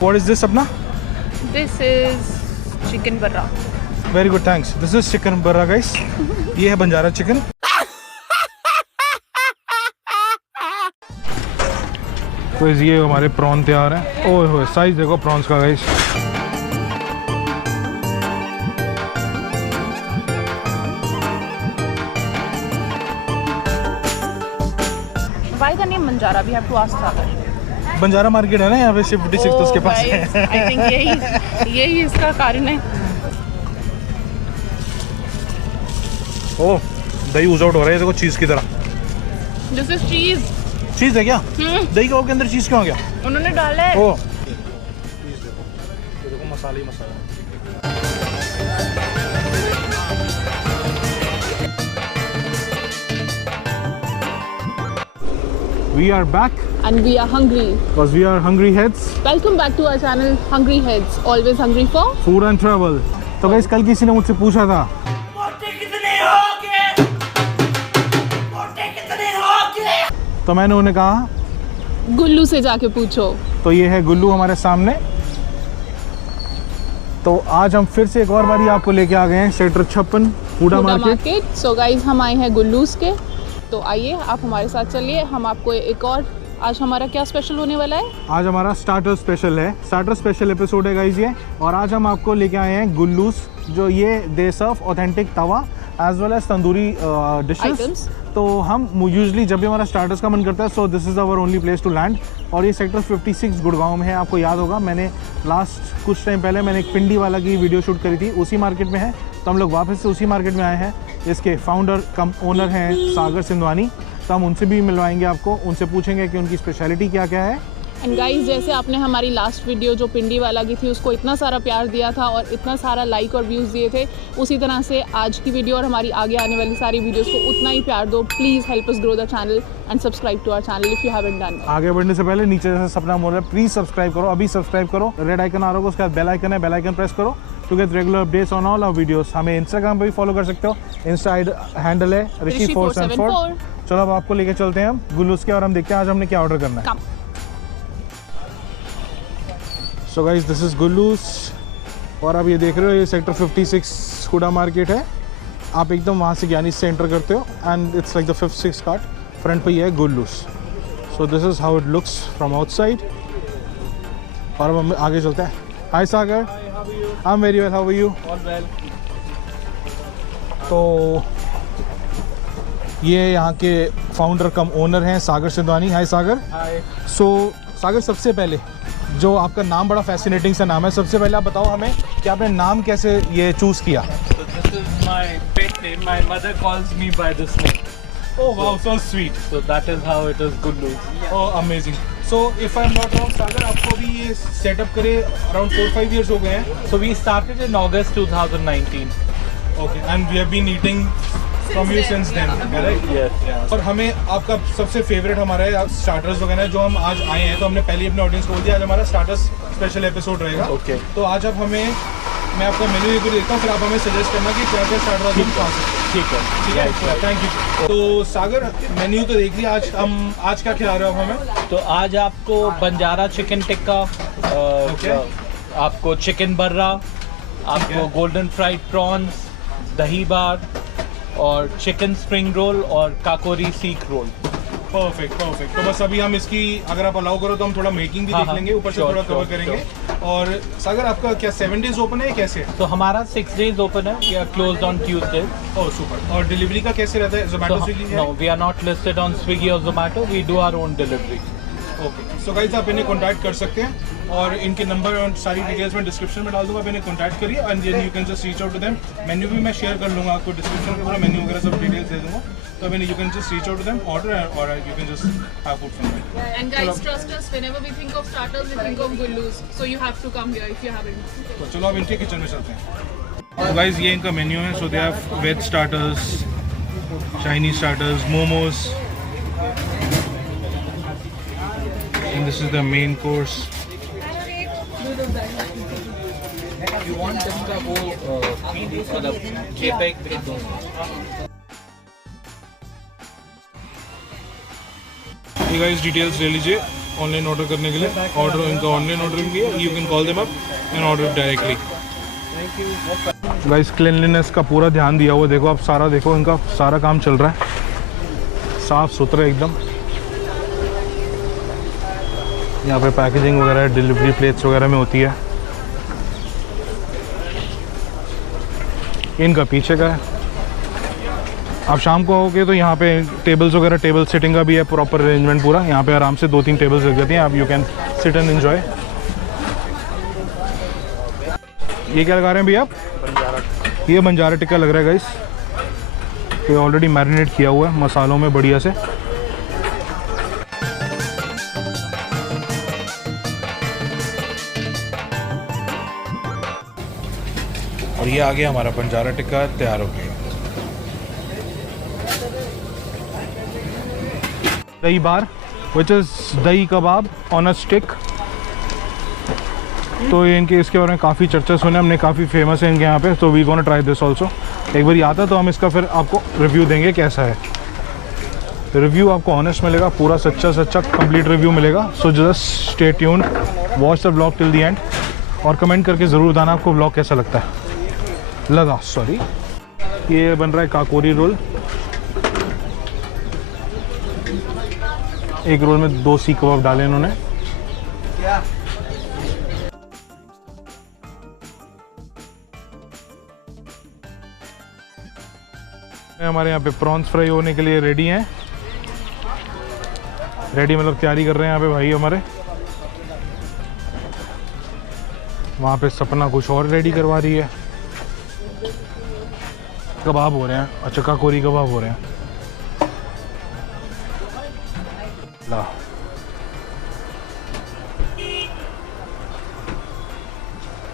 What is this अपना? This is chicken barra. Very good, thanks. This is chicken barra guys. ये है Banjara chicken. तो ये हमारे प्रॉन तैयार हैं. ओए होए साइज देखो प्रॉन्स का guys. Why the name Banjara? We have to ask Sagar. Banjara market है ना यहाँ पे शिफ्ट 56 तो उसके पास है. I think यही इसका कारण है. ओह दही यूज आउट हो रहा है देखो चीज़ की तरह. This is cheese. चीज़ है क्या? दही के अंदर चीज़ क्यों आ गया? उन्होंने डाला है. ओह चीज़ देखो मसाला ही मसाला. We are back And we are hungry. because we are hungry heads. Welcome back to our channel, Hungry Heads. Always hungry for Food and travel. तो गाइस कल किसी ने मुझसे पूछा था तो मैंने उन्हें कहा गुल्लू से जाके पूछो. तो ये है गुल्लू हमारे सामने. तो आज हम फिर से एक और बारी आपको लेके आ गए हैं sector 56 HUDA market. So guys हम आए हैं गुल्लूस के. तो आइए आप हमारे साथ चलिए. हम आपको एक और आज हमारा क्या स्पेशल होने वाला है? आज हमारा स्टार्टर स्पेशल है. स्टार्टर स्पेशल एपिसोड है गाइस ये. और आज हम आपको लेके आए हैं गुल्लूस. जो ये they serve authentic tawa as well as tandoori dishes. तो हम यूजुअली जब भी हमारा स्टार्टर्स का मन करता है so this is our only place to land. और ये सेक्टर 56 गुड़गांव में है. आपको याद होगा मैंने लास्ट कुछ टाइम पहले मैंने एक पिंडी वाला की वीडियो शूट करी थी. उसी मार्केट में है. तो हम लोग वापस से उसी मार्केट में आए हैं. इसके फाउंडर कम ओनर हैं सागर सिंधवानी. तो हम उनसे भी मिलवाएंगे आपको. उनसे पूछेंगे कि उनकी स्पेशलिटी क्या क्या है. एंड गाइस जैसे आपने हमारी लास्ट वीडियो जो पिंडी वाला की थी उसको इतना सारा प्यार दिया था और इतना सारा लाइक और व्यूज़ दिए थे, उसी तरह से आज की वीडियो और हमारी आगे आने वाली सारी वीडियोस को उतना ही प्यार दो. Please help us grow the channel and subscribe to our channel if you haven't done. आगे बढ़ने से पहले नीचे जैसे सपना बोल रहा है प्लीज़ सब्सक्राइब करो. अभी सब्सक्राइब करो. रेड आइकन आ रहा होगा उसके बाद बेल आइकन है. बेल आइकन प्रेस करो to get regular updates on all our videos. हमें इंस्टाग्राम पे भी फॉलो कर सकते हो. इंस्टा हैंडल है ऋषि474. चलो अब आपको लेके चलते हैं हम गुल्लूस के और हम देखते हैं आज हमने क्या ऑर्डर करना है. So guys this is Gullu's. और आप ये देख रहे हो ये सेक्टर 56 हुडा मार्केट है. आप एकदम वहाँ से ज्ञानी से एंटर करते हो and it's like the 5th-6th cart. Front पे ये है Gullu's. So this is how it looks from outside. और अब हम आगे चलते हैं. Hi Sagar. I am very well. How are you? All well. तो ये यहाँ के फाउंडर कम ओनर हैं सागर सिंधवानी. हाय सागर. Hi. सो सागर सबसे पहले जो आपका नाम बड़ा फैसिनेटिंग सा नाम है. सबसे पहले आप बताओ हमें कि आपने नाम कैसे ये चूज़ किया. So this is my pet name. My mother calls me by this name. Oh wow, so sweet. So that is how it is Gullu. Oh amazing. So if I'm not wrong, सागर आपको भी ये setup करे around 4-5 years हो गए हैं. So we started in August 2019. Okay, and we have been eating from you since then, correct? Yes. Yeah. और हमें आपका सबसे फेवरेट हमारा है स्टार्टर्स वगैरह जो हम आज आए हैं. तो हमने पहले अपने ऑडियंस को बोल दिया आज हमारा स्टार्टर्स स्पेशल एपिसोड रहेगा. Okay. तो आज आप हमें मैं आपका मेन्यू एक बार देखता हूँ फिर आप हमें सजेस्ट करना कि क्या क्या स्टार्टर हम कहाँ से. ठीक है. ठीक है. Thank you. तो सागर मेन्यू तो देख लिया. आज क्या खिला रहे हो आप हमें? तो आज आपको बंजारा चिकन टिक्का, Okay. आपको चिकन बर्रा, आपको गोल्डन फ्राइड प्रॉन्स, दही बार और चिकन स्प्रिंग रोल और काकोरी सीख रोल. परफेक्ट. तो बस अभी हम इसकी अगर आप अलाउ करो तो हम थोड़ा मेकिंग भी देख लेंगे. ऊपर से Sure, थोड़ा कवर sure, करेंगे. और सागर आपका क्या 7 days ओपन है कैसे? तो हमारा 6 days ओपन है. We are closed on Tuesday. Oh super. और डिलीवरी का कैसे रहता है? Zomato Swiggy? No, we are not listed on Swiggy or Zomato. We do our own delivery. Okay. So guys आप इन्हें कॉन्टैक्ट कर सकते हैं और इनके नंबर और सारी डिटेल्स मैं डिस्क्रिप्शन में डाल दूंगा. आप इन्हें कॉन्टैक्ट करिए and then you can just reach out to them. Menu भी मैं शेयर कर लूँगा आपको. डिस्क्रिप्शन में पूरा मेन्यू वगैरह सब डिटेल्स दे दूँगा. तो I mean you can just reach out to them order और you can just have food from them. And guys, trust us, whenever we think of starters, we think of Gullus. So you have to come here if you haven't. तो चलो अब इनके kitchen में चलते हैं. Guys ये इनका menu है. So they have veg starters, Chinese starters, momos and this is the main course. You want इसका वो मतलब केपेक भेज दो. ये गाइस डिटेल्स ले लीजिए. ऑनलाइन ऑर्डर करने के लिए। ऑर्डर इनका ऑनलाइन ऑर्डरिंग भी है, you can call them up and order directly. Guys cleanliness का पूरा ध्यान दिया हुआ, देखो आप सारा देखो, इनका सारा काम चल रहा है साफ़ सुथरा एकदम। यहाँ पे पैकेजिंग वगैरह डिलीवरी प्लेट्स वगैरह में होती है। इनका पीछे का है। आप शाम को आओगे तो यहाँ पे टेबल्स वगैरह, टेबल सिटिंग का भी है प्रॉपर अरेंजमेंट पूरा। यहाँ पे आराम से 2-3 टेबल्स लग जाती हैं, आप you can sit and enjoy. ये क्या लगा रहे हैं भैया आप? ये बंजारा टिक्का लग रहा है गाइस। ये ऑलरेडी मैरिनेट किया हुआ है मसालों में बढ़िया से। और ये आ गया हमारा बंजारा टिक्का तैयार हो गया। दही बार विच इज़ दही कबाब ऑन अ स्टिक। तो ये इनके इसके बारे में काफ़ी चर्चा सुने हमने, काफ़ी फेमस है इनके यहाँ पे। तो we gonna try this also. एक बार आता तो हम इसका फिर आपको रिव्यू देंगे कैसा है। रिव्यू आपको ऑनेस्ट मिलेगा, पूरा सच्चा कंप्लीट रिव्यू मिलेगा। So just stay tuned, watch the vlog till the end और कमेंट करके ज़रूर बताना आपको व्लॉग कैसा लगता है सॉरी। ये बन रहा है काकोरी रोल। एक रोल में 2 सीख कबाब डाले इन्होंने। हमारे यहाँ पे प्रॉन्स फ्राई होने के लिए रेडी हैं। रेडी मतलब तैयारी कर रहे हैं यहाँ पे भाई हमारे। वहाँ पे सपना कुछ और रेडी करवा रही है। कबाब हो रहे हैं, अच्छा काकोरी कबाब हो रहे हैं। ला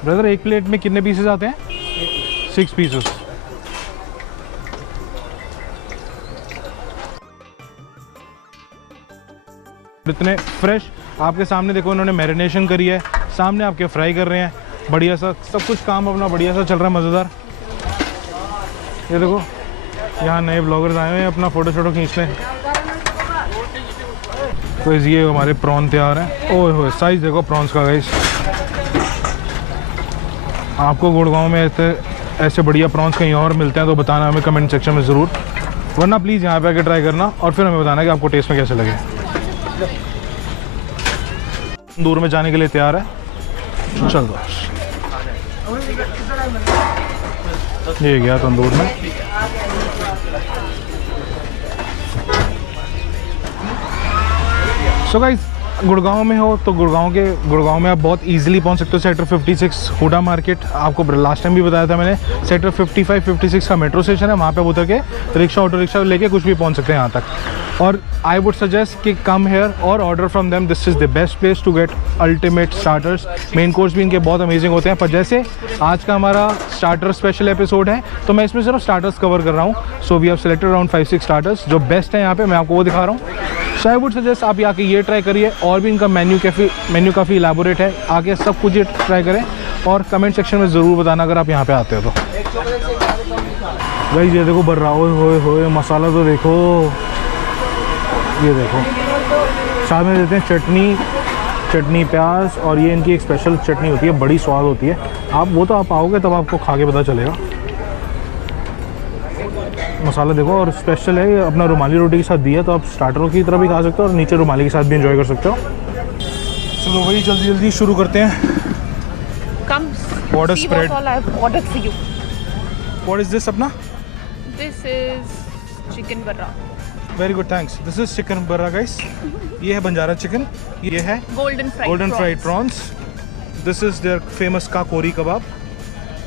ब्रदर, एक प्लेट में कितने पीसेस आते हैं? 6 पीसेस। इतने फ्रेश आपके सामने देखो, इन्होंने मैरिनेशन करी है, सामने आपके फ्राई कर रहे हैं बढ़िया सा। सब कुछ काम अपना बढ़िया सा चल रहा है, मज़ेदार। ये देखो यहाँ नए ब्लॉगर्स आए हुए हैं अपना फ़ोटो खींचने। तो ये हमारे प्रॉन तैयार हैं। ओए होए साइज़ देखो प्रॉन्स का गाइस। आपको गुड़गांव में ऐसे बढ़िया प्रॉन्स कहीं और मिलते हैं तो बताना हमें कमेंट सेक्शन में ज़रूर, वरना प्लीज़ यहाँ पे आके ट्राई करना और फिर हमें बताना कि आपको टेस्ट में कैसे लगे। तंदूर में जाने के लिए तैयार है, चल दो। ये गया तंदूर में। सो गाइस, गुड़गांव में हो तो गुड़गांव में आप बहुत इजीली पहुंच सकते हो। सेक्टर 56 हुडा मार्केट, आपको लास्ट टाइम भी बताया था मैंने। सेक्टर 55-56 का मेट्रो स्टेशन है, वहाँ पे उतर के रिक्शा ऑटो रिक्शा लेके कुछ भी पहुंच सकते हैं यहाँ तक। और आई वुड सजेस्ट कि कम हेयर और order from them. This is the best place to get ultimate starters. Main course भी इनके बहुत अमेजिंग होते हैं। पर जैसे आज का हमारा स्टार्टर स्पेशल एपिसोड है तो मैं इसमें सिर्फ स्टार्टर्स कवर कर रहा हूँ। So we have selected around 5-6 starters जो बेस्ट है यहाँ पे, मैं आपको वो दिखा रहा हूँ। सो आई वुड सजेस्ट आप आके ये ट्राई करिए। और भी इनका मेन्यू काफ़ी इलेबोरेट है, आके सब कुछ ये ट्राई करें और कमेंट सेक्शन में ज़रूर बताना अगर आप यहाँ पे आते हो तो। भाई ये देखो बर्रा, ओए होए मसाला तो देखो, ये देखो। साथ में देते हैं चटनी प्याज, और ये इनकी एक स्पेशल चटनी होती है, बड़ी स्वाद होती है। आप आओगे तब आपको खा के पता चलेगा। मसाला देखो, और स्पेशल है, ये अपना रुमाली रोटी के साथ दिया, तो आप स्टार्टरों की तरह भी खा सकते हो और नीचे रुमाली के साथ भी एंजॉय कर सकते हो। चलो भाई जल्दी शुरू करते हैं। What is spread? All I have ordered for you. What is this अपना? This is chicken barra. Very good, thanks. This is chicken barra guys. ये है बंजारा चिकन, ये है Golden fried prawns. This is their famous Kakori कबाब,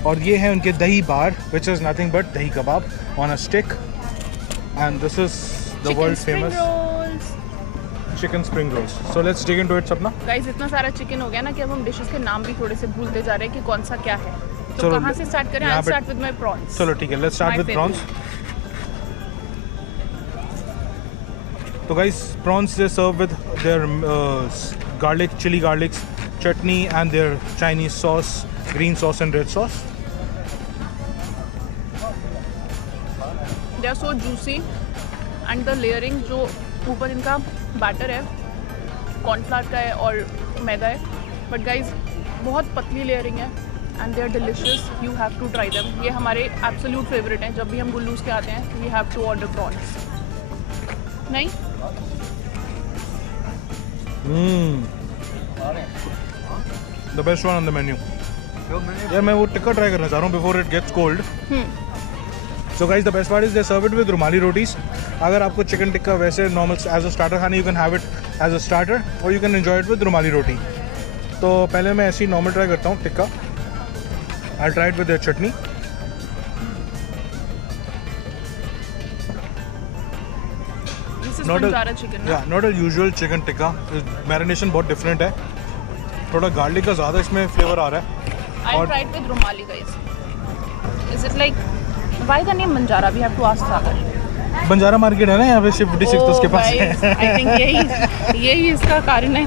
और ये है उनके दही बार, which is nothing but दही कबाब on a stick. And this is the world famous chicken spring rolls. So let's dig into it सपना। गाइस इतना सारा चिकन हो गया ना कि अब हम डिशेस के नाम भी थोड़े से भूलते जा रहे हैं कि कौन सा क्या है। तो कहाँ से स्टार्ट करें? I'll start with my prawns. चलो ठीक है, let's start with prawns. तो guys, prawns they serve with their chili garlic chutney and their Chinese sauce, green sauce and red sauce. They are so juicy and the layering जो ऊपर इनका batter है cornflour का है और मैदा है, but guys बहुत पतली लेयरिंग है and they are delicious, you have to try them. ये हमारे एब्सोल्यूट फेवरेट हैं, जब भी हम गुल्लूस के आते हैं we have to order prawns. नहीं the best one on the menu. यार मैं वो टिक्का ट्राई करना चाह रहा हूँ before it gets cold. So guys the best part is they serve it with rumali rotis. अगर आपको चिकन टिक्का वैसे नॉर्मल एज अ स्टार्टर खाना, you can have it as a starter और you can enjoy it with rumali roti. तो पहले मैं ऐसे ही normal try करता हूँ tikka. I try it with the chutney. Not a usual chicken tikka, marination बहुत डिफरेंट है, थोड़ा गार्लिक का ज़्यादा इसमें फ्लेवर आ रहा है। I tried with Rumali guys. Is it like why the name Banjara? We have to ask Sagar. Banjara market है ना यहाँ पे शिफ्ट 56 तो उसके पास है। I think यही इसका कारण है।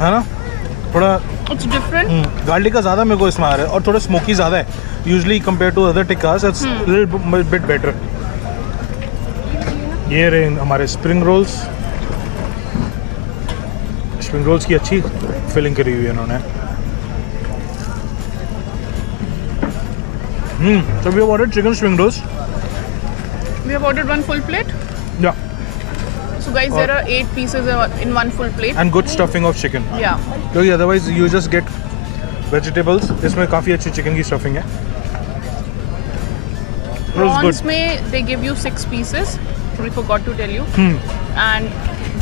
है ना, थोड़ा It's different. गार्लिक का ज़्यादा मेरे को इसमें आ रहा है और थोड़ा स्मोकी ज़्यादा है। Usually compare to other tikkas it's little bit better. ये रहे हमारे स्प्रिंग रोल्स। स्प्रिंग रोल्स की अच्छी फिलिंग करी हुई है इन्होंने। So we have ordered chicken spring rolls. We have ordered one full plate. Yeah. So guys, there are 8 pieces in one full plate. And good stuffing of chicken. Yeah. क्योंकि otherwise you just get vegetables. इसमें काफ़ी अच्छी chicken की stuffing है। Prawns में they give you 6 pieces. We forgot to tell you. And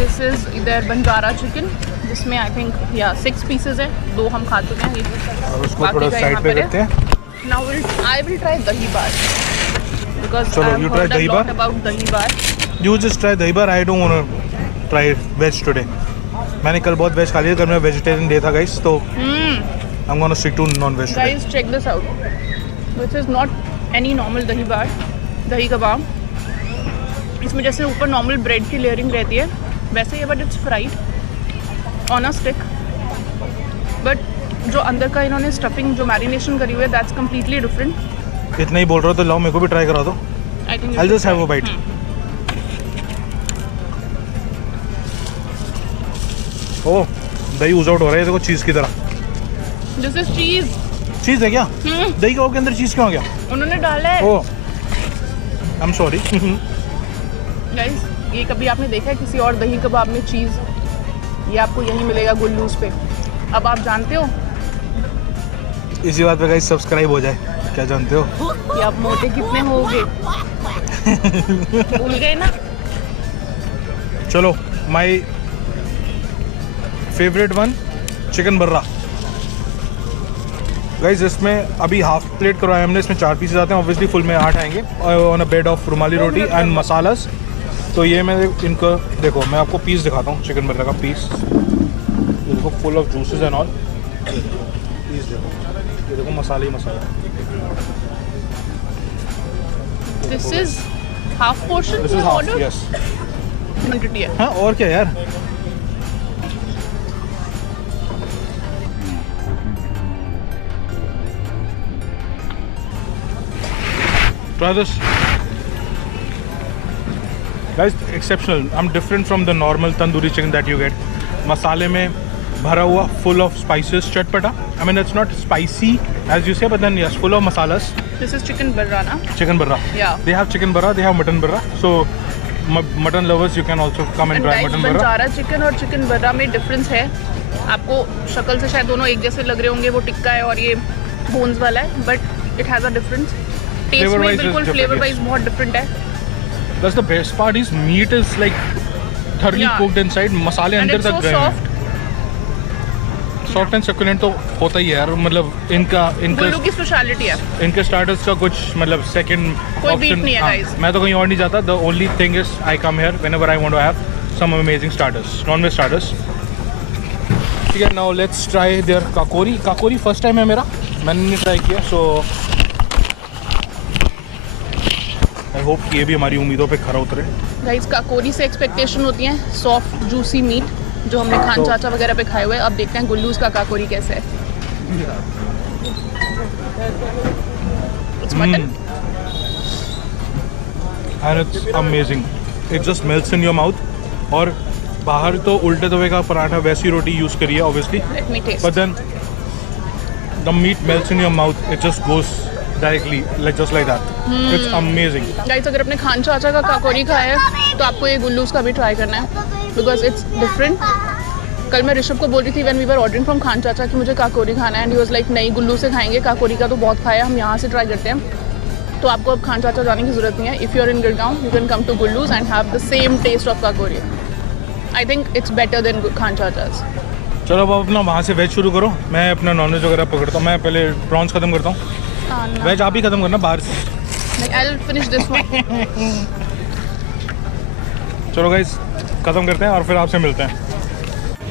this is their Banjara chicken, जिसमें I think 6 pieces है, 2 हम खा चुके हैं। और उसको थोड़ा साइड पे रखते हैं। Now I will try dahi bar because Chalo, I have you try heard a dahi lot bar? about dahi bar. You just try dahi bar. I don't want to try veg today. मैंने कल बहुत veg खा लिया, कल मेरा vegetarian day था guys, तो I'm gonna stick to non-veg today. Guys, check this out. This is not any normal dahi bar, dahi kebab. इसमें जैसे ऊपर नॉर्मल ब्रेड की लेयरिंग रहती है वैसे ही, but it's fried on a stick. But जो अंदर का इन्होंने स्टफिंग जो मैरिनेशन करी हुई है दैट्स कम्प्लीटली डिफरेंट। इतना ही बोल रहा हो तो लाओ मेरे को भी ट्राई करा दो। I think I'll just have a bite. ओह, दही ऊज आउट हो रहा है देखो चीज़ की तरह। दिस इज चीज। चीज़ है क्या? दही के अंदर चीज़ क्यों आ गया? उन्होंने डाला है। ओह, आई एम सॉरी। गाइस, ये कभी आपने देखा है किसी और दही कबाब में चीज़? ये आपको यहीं मिलेगा गुल्लूस पे। अब आप जानते हो इसी बात पे गाइस सब्सक्राइब हो जाए। क्या जानते हो कि आप मोटे कितने होगे? भूल गए ना? चलो, my favourite one chicken Barra guys. इसमें अभी हाफ प्लेट करवाया हमने, इसमें 4 पीसेस आते हैं, ऑब्वियसली फुल में 8 आएंगे on a bed of rumali roti and masalas. तो ये मैं इनको देखो, मैं आपको पीस दिखाता हूँ चिकन बर्रा का पीस। ये देखो full of juices and all. Piece देखो, ये देखो मसाले ही मसाला। This is half portion. This is half, yes. Quantity है। हाँ और क्या यार। Try this. Guys, exceptional. I'm different from the normal tandoori chicken that you get. मसाले में भरा हुआ, full of spices, चटपटा. I mean, it's not spicy as you say, but then yes, full of masalas. This is chicken barra, na? Chicken barra. Yeah. They have chicken barra. They have mutton barra. So, mutton lovers, you can also come and try mutton barra. Banjara chicken और chicken बर्रा में difference है। आपको शक्ल से शायद दोनों एक जैसे लग रहे होंगे, वो टिक्का है और ये बोन्स वाला है, but it has a difference. Taste में बिल्कुल फ्लेवर वाइज बहुत डिफरेंट है। That's the best part is meat is like thoroughly cooked inside. मसाले अंदर तक गए हैं। सॉफ्ट एंड सक्यूलेंट तो होता ही है यार, मतलब इनका गुल्लू की स्पेशलिटी है। इनके स्टार्टर्स का कुछ मतलब सेकंड कोई बीट नहीं है गाइस। मैं तो कहीं और नहीं जाता। The only thing is I come here whenever I want to have some amazing starters, non-veg starters. ठीक है, now let's try their Kakori. Kakori first time है मेरा, मैंने नहीं ट्राई किया, सो आई होप कि ये भी हमारी उम्मीदों पे खरा उतरे। गाइस, काकोरी से एक्सपेक्टेशन होती है सॉफ्ट जूसी मीट जो हमने खान चाचा वगैरह पे खाए हुए। अब देखते हैं गुल्लूस का काकोरी कैसे है। It's mutton. And it's amazing, it just melts in your mouth. और बाहर तो उल्टे तवे का पराठा वैसी रोटी यूज़ करी है obviously, Let me taste. But then the meat melts in your mouth, it just goes directly like just like that. It's amazing. Guys, अगर आपने खान चाचा का काकोरी खाया है तो आपको ये गुल्लूस का भी ट्राई करना है, बिकॉज इट्स डिफरेंट। कल मैं ऋषभ को बोल रही थी when we were ordering from Khan Chacha कि मुझे काकोरी खाना है, एंड ही वाज लाइक नहीं, गुल्लू से खाएंगे, काकोरी का तो बहुत खाया, हम यहाँ से ट्राई करते हैं। तो आपको अब खान चाचा जाने की जरूरत नहीं है। If you are in Gurgaon you can come to Gullu's and have the same taste of Kakori. I think it's better than Khan Chacha's. चलो अब अपना वहाँ से वेज शुरू करो, मैं अपना नॉनवेज वगैरह पकड़ता हूँ। मैं पहले प्रॉन्स खत्म करता हूँ, वेज आप ही खत्म करना बाहर से। I will finish this one. चलो गाइस खत्म करते हैं और फिर आपसे मिलते हैं।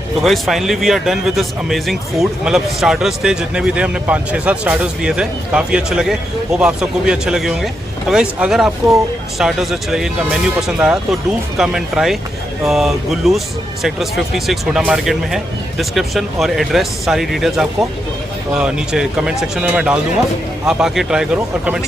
तो guys finally we are done with this amazing food. मतलब स्टार्टर्स थे जितने भी थे, हमने 5-6-7 स्टार्टर्स लिए थे, काफ़ी अच्छे लगे। होप आप सबको भी अच्छे लगे होंगे। तो गाइस अगर आपको स्टार्टर्स अच्छे लगे, इनका मेन्यू पसंद आया तो do come and try. Gullu's sectors 56 HUDA market में है। डिस्क्रिप्शन और एड्रेस सारी डिटेल्स आपको नीचे कमेंट सेक्शन में मैं डाल दूंगा, आप आके ट्राई करो। और कमेंट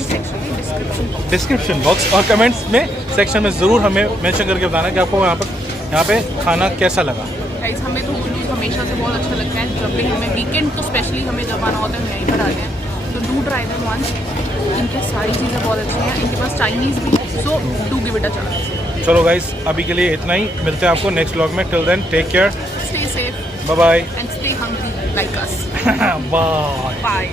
डिस्क्रिप्शन बॉक्स और कमेंट्स में सेक्शन में ज़रूर हमें मेंशन करके बताना कि आपको यहाँ पे खाना कैसा लगा। गाइस, हमें तो गुल्लूस हमेशा से बहुत अच्छा लगता है। जब भी हमें वीकेंड तो स्पेशली हमें जब आना होता है हम यहीं पर आते हैं, तो डू ट्राई देम वंस। इनकी सारी चीज़ें बहुत अच्छी हैं, इनके पास चाइनीज़ भी है, so do give it a chance. चलो गाइस अभी के लिए इतना ही, मिलते हैं आपको नेक्स्ट व्लॉग में। Till then take care, stay safe bye bye and stay hungry like us. Bye. Bye.